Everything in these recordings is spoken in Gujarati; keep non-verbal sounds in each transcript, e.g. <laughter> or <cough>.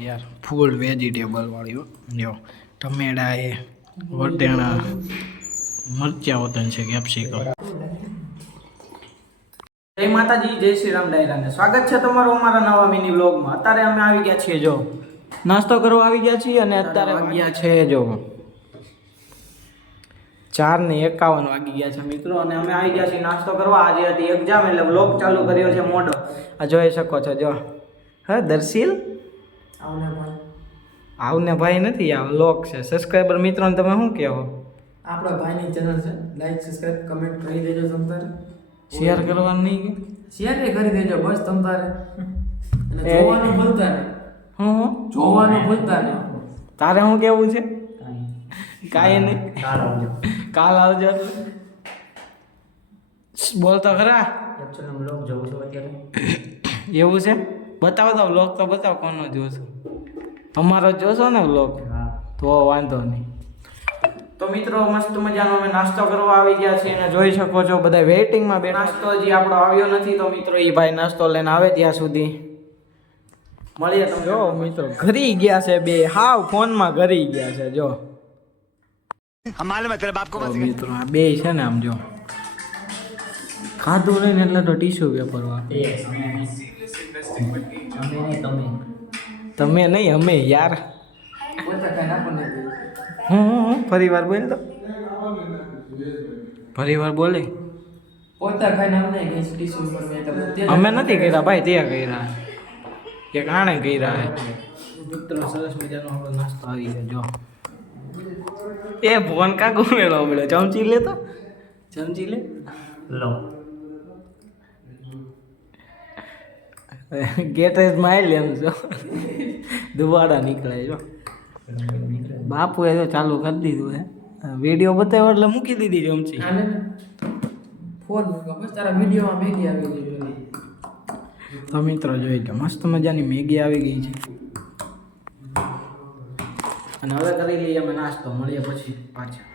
યાર ફૂલ વેજીટેબલ વાળી ટમેટા એ વટેણા મરચા વતન છે કેપ્સિકમ જય માતાજી જય શ્રી રામ ડાયરાને. સ્વાગત છે તમારું અમારા નવા મિની વ્લોગમાં. અત્યારે અમે આવી ગયા છીએ જો. નાસ્તો કરવા આવી ગયા છીએ અને અત્યારે વાગ્યા છે જો. ચાર ને એકાવન વાગી ગયા છે મિત્રો અને અમે આવી ગયા છીએ નાસ્તો કરવા. આજે હતી એક્ઝામ એટલે વ્લોગ ચાલુ કર્યો છે મોડો. આ જોઈ શકો છો જો. હા દર્શીલ? આવને ભાઈ. નથી આ લોક છે. સબસ્ક્રાઈબર મિત્રોને તમે શું કહેવો આપણા ભાઈની ચેનલ છે. લાઈક સબસ્ક્રાઇબ કમેન્ટ કરી દેજો તમ તારે શેર કરવાનું નહીં શેર એ કરી દેજો બસ તમ તારે અને જોવાનું ભૂલતા ને હું હું. જોવાનું ભૂલતા ને તારે શું કેવું છે? કાંઈ નહીં. કાલ આવજો. એટલે. બોલ તો ખરા એકચ્યુઅલી હું જોઉં છું અત્યારે. એવું છે? બતાવો તો વ્લોગ તો બતાવો કોનો જોશો? અમારો જોશો ને વ્લોગ તો વાંધો નહીં. તો મિત્રો મસ્ત મજાનો અમે નાસ્તો કરવા આવી ગયા છીએ અને જોઈ શકો છો બધા વેઇટિંગમાં બે નાસ્તો હજી આપણો આવ્યો નથી તો મિત્રો એ ભાઈ નાસ્તો લઈને આવે ત્યાં સુધી. મળીએ તમે જો મિત્રો ઘરી ગયા છે બે હાવ ફોનમાં ઘરી ગયા છે જો. મિત્રો આ બે છે ને આમ જો. ખાધું નહીં એટલે તો ટીશ્યુ પેપર વા તમે નહીં, અમે યાર. હું હું ફરી વાર બોલ તો. ફરી વાર બોલે. અમે નથી કર્યા ભાઈ તે કર્યા. કે કાણે કર્યા મિત્રો સરસ મજાનો આપણો નાસ્તો આવી ગયો જો એ ફોન કાકુ મેળો મળ્યો ચમચી લે તો? ચમચી લે? લો. ગેટેજમાં લે એમ છો. દુવાડા નીકળે જો બાપુએ તો ચાલુ કરી દીધું હે. વીડિયો બતાવ્યો એટલે મૂકી દીધી આને ફોન તારા વિડીયોમાં મેગી આવી ગઈ તો મિત્રો જોઈ લો મસ્ત મજાની મેગી આવી ગઈ છે. અને હવે કરી લઈએ અમે નાસ્તો. મળીએ પછી પાછા.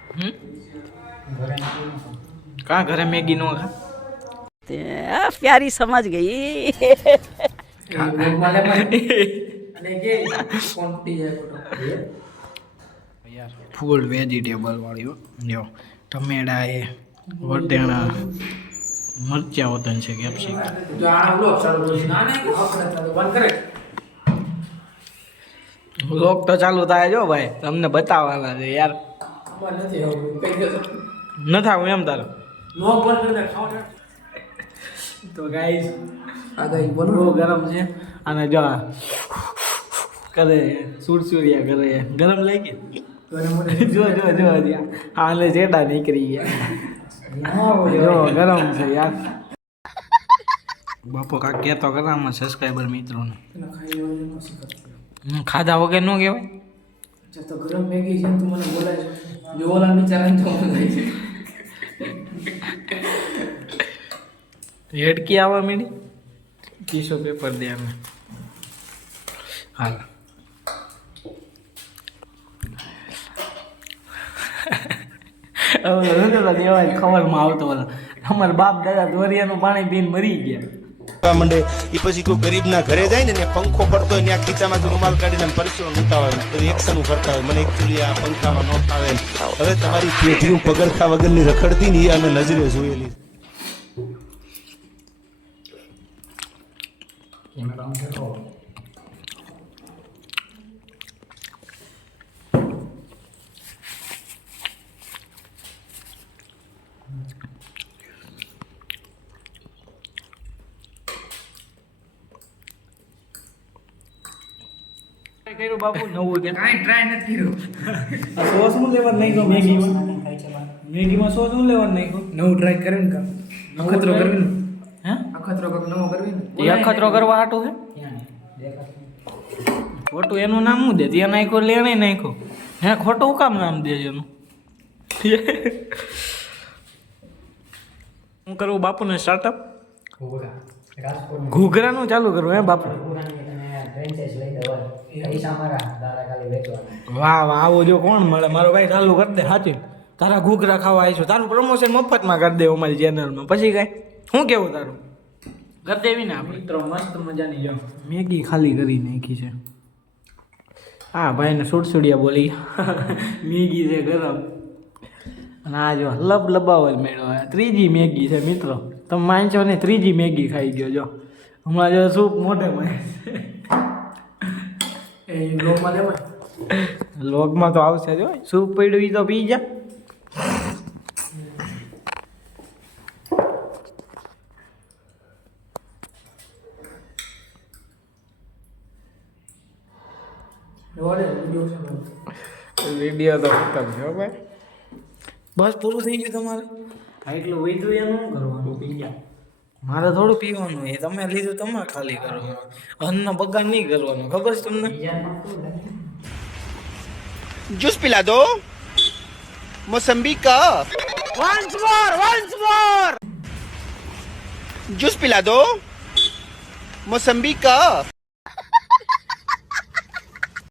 કા ઘરે મેગી નો ખા? તે પ્યારી સમજ ફૂલ વેજીટેબલ વાળીઓ જો ટમેટા એ વટેણા મરચા વતન છે કેપ્સિકમ. જો આ બ્લોગ ચાલુ છે ના ના કે આપણે ચાલુ. બંધ કરે. લોક તો ચાલુ થાય જો ભાઈ. તમને બતાવવાના છે યાર. નથી આવું. એમ તારે. તો ગાઈસ આ ગાઈ બોલો ગરમ છે. અને જો કરે કરે સુરસુરિયા કરે. ગરમ મને <laughs> જો જો જો આ હાલે જેડા નીકળી ગયા. જો. ગરમ છે યાર. બાપો કાક કહેતો કરામાં સબસ્ક્રાઈબર મિત્રોને. ખાધા વગર ન કહેવાય? તો ગરમ મેગી છે તું મને બોલાય જો ઓલા બિચારાને તો થાય છે. હેડકી આવવા મીડી? ટીશ્યુ પેપર દે અમે હાલ. દેવાય ખબરમાં આવતો ઓલા અમારા બાપ દાદા દોરિયાનું પાણી પીને મરી ગયા. માંડે એ પછી કોઈ ગરીબના ઘરે જાય ને પંખો પડતો હોય ત્યાં ખીચામાંથી રૂમાલ કાઢીને પરસેવો હોય તો એક્શન કરતા હોય. મને એકચ્યુઅલી આ પંખામાં ન ફાવે. હવે તમારી પેઢીનું પગરખા વગરની રખડતી ને અને નજરે જોયેલી કર્યું બાપુ? નવું કે કાંઈ ટ્રાય નથી કર્યું. સોસ શું લેવાનું નહીં ગયો મેગીમાં મેગીમાં સોસ શું લેવાનું નહીં ગયો નવું ટ્રાય કરે ને કામ અખતરો કરવી ને? હે? અખતરો કંઈક નવો કરવી ને? એ અખતરો કરવા હાટું હે? ખોટું એનું નામ શું દે? ત્યાં નાખ્યો લેણે નાખ્યો. હે ખોટું કામ નામ દે એનું? હું કરું બાપુને સ્ટાર્ટઅપ ઘૂઘરાનું ચાલુ કરવું હે બાપુ? વાહ વાહ આવો જો કોણ મળે? મારો ભાઈ ચાલુ કરી દે સાચી તારા ઘૂઘરા ખાવા આવીશું તારું પ્રમોશન મફતમાં કરી દે અમારી ચેનલમાં પછી કાંઈ? શું કેવું તારું? કરી દેવી ને મિત્રો મસ્ત મજાની જો મેગી ખાલી કરી નાખી છે. હા ભાઈને સુડસુડિયા બોલી. મેગી છે ગરમ. અને આ જો લબ લબાવલ મેળો. ત્રીજી મેગી છે મિત્રો. તમે માનશો ને ત્રીજી મેગી ખાઈ ગયો જો. હમણાં જો સૂપ મોઢે માં એ લોગમાં લેવાય લોગમાં તો આવશે જો. સૂપ પડ્યું ઈ તો પી જા. વીડિયો તો ખતમ છે ભાઈ. બસ પૂરું થઈ ગયું તમારે? હા એટલું વધ્યું એનું કરવાનું? પી મારે થોડું પીવાનું એ તમે લીધું તમે ખાલી કરવાનું. અન્ન બગાડ નહીં કરવાનું. ખબર છે તમને? જ્યુસ પીલા દો. મોસંબી કા once more once more juice પીલા દો. મોસંબી કા